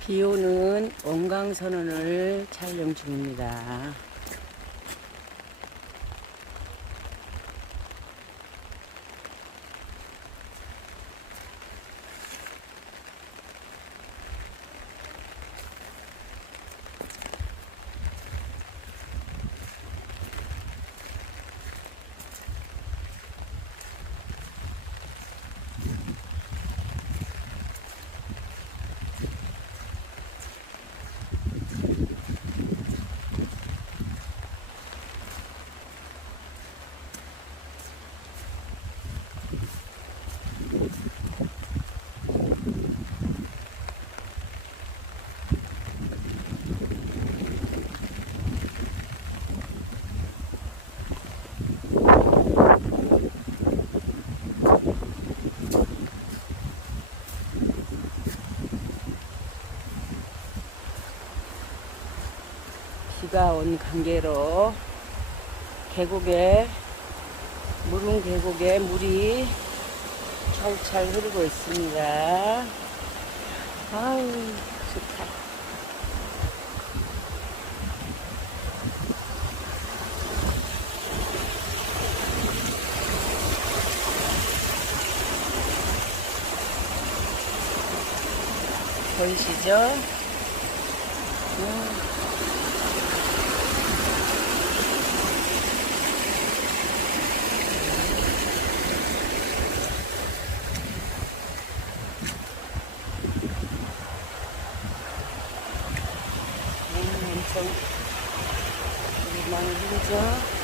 비 오는 원광선언을 촬영 중입니다. 비가 온 관계로 무릉 계곡에 물이 찰찰 흐르고 있습니다. 아우, 좋다. 보이시죠? 엄청 물이 많이 흐르죠?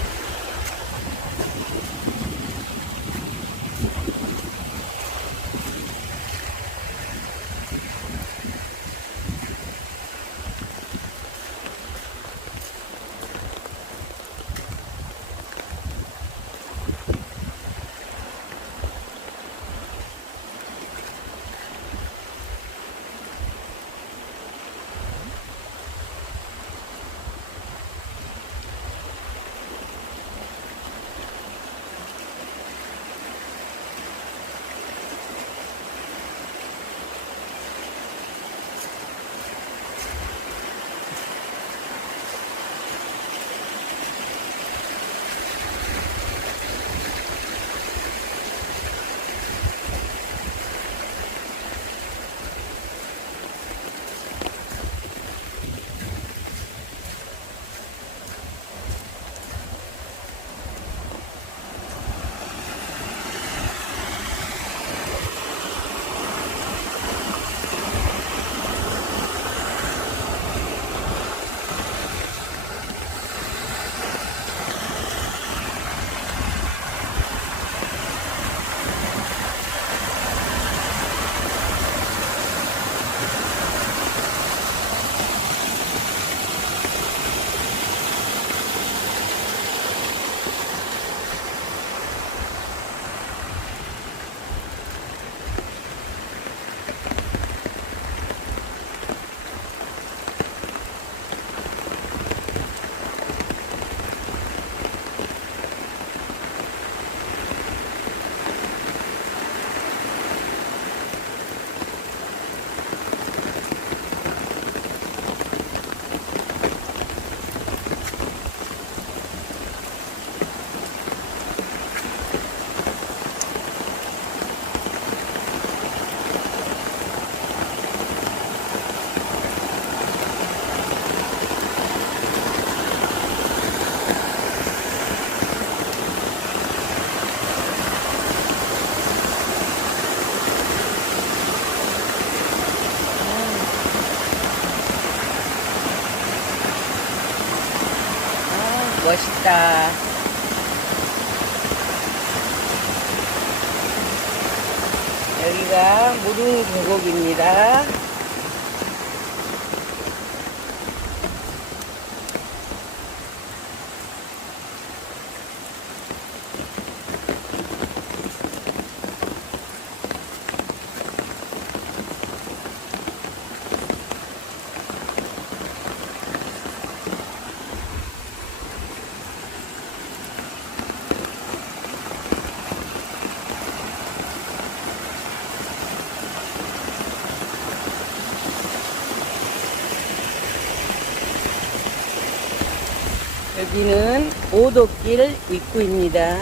멋있다. 여기가 무릉 계곡입니다. 여기는 오도길 입구입니다.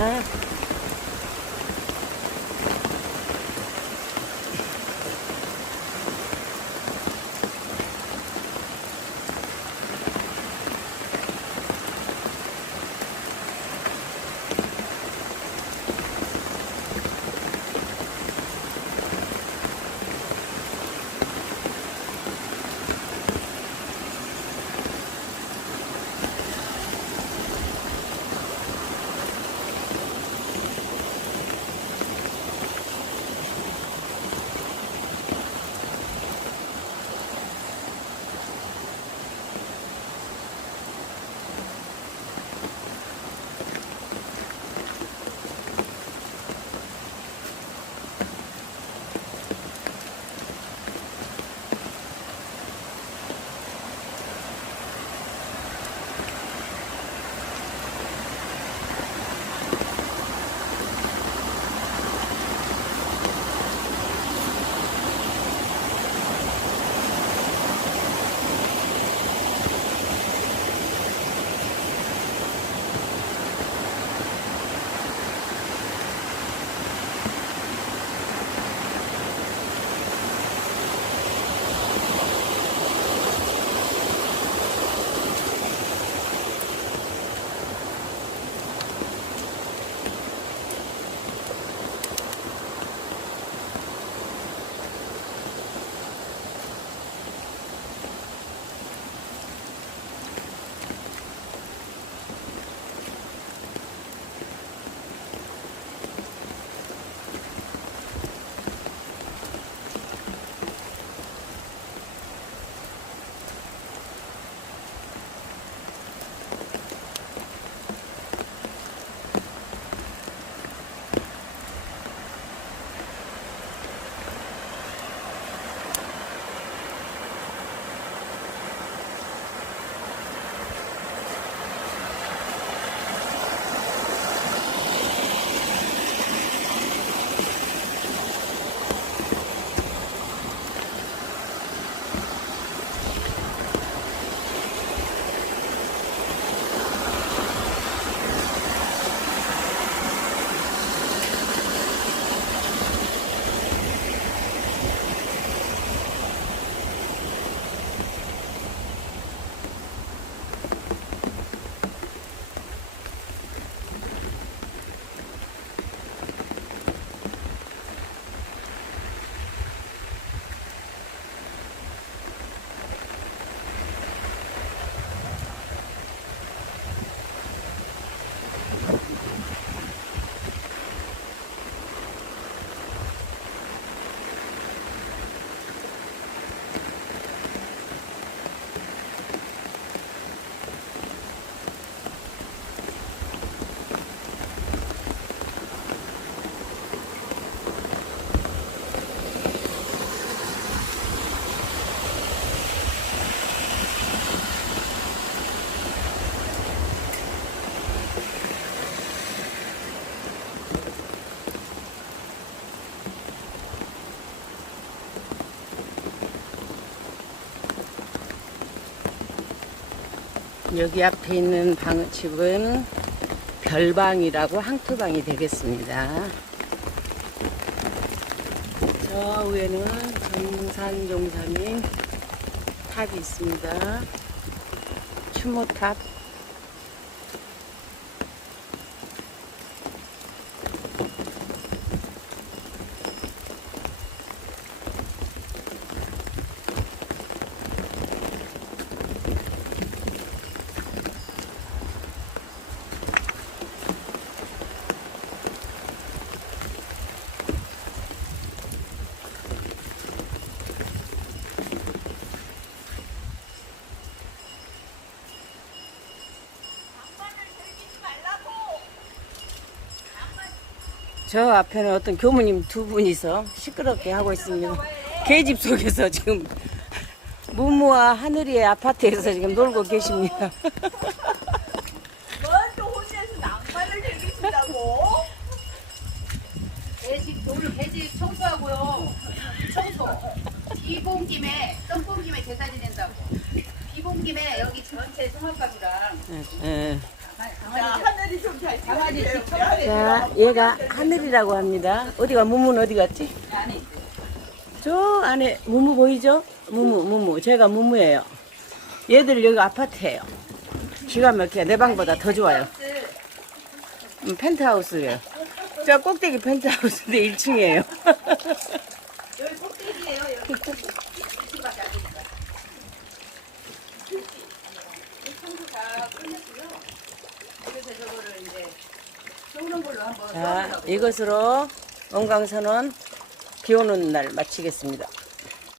여기 앞에 있는 집은 별방이라고 항토방이 되겠습니다. 저 위에는 정산종사님 탑이 있습니다. 추모탑. 저 앞에는 어떤 교무님 두 분이서 시끄럽게 하고 있습니다. 계집 속에서 지금 무무와 하늘이의 아파트에서 지금 놀고 계십니다. 먼저 호주에서 낭만을 즐기신다고? 오늘 배직 청소하고요. 청소. 비고 온 김에, 떡고 온 김에 제사 지낸다고. 온 김에 여기 전체 송화가루랑 예. 자, 하늘이 좀 잘 강아지 찍어주세요. 집 자, 얘가 하늘이라고 합니다. 어디가 무무는 어디 갔지? 안에 저 안에 무무 보이죠? 무무. 제가 무무예요. 얘들 여기 아파트예요. 기가 막혀. 내 방보다 더 좋아요. 펜트하우스예요. 저 꼭대기 펜트하우스인데 1층이에요. 여기 꼭대기예요. 여기 2층밖에 안 되니까. 이 청소 다 끝냈고요. 그래서 저거를 이제 쏘는 걸로 한번 자, 써보려고. 이것으로 원광선언 비 오는 날 마치겠습니다.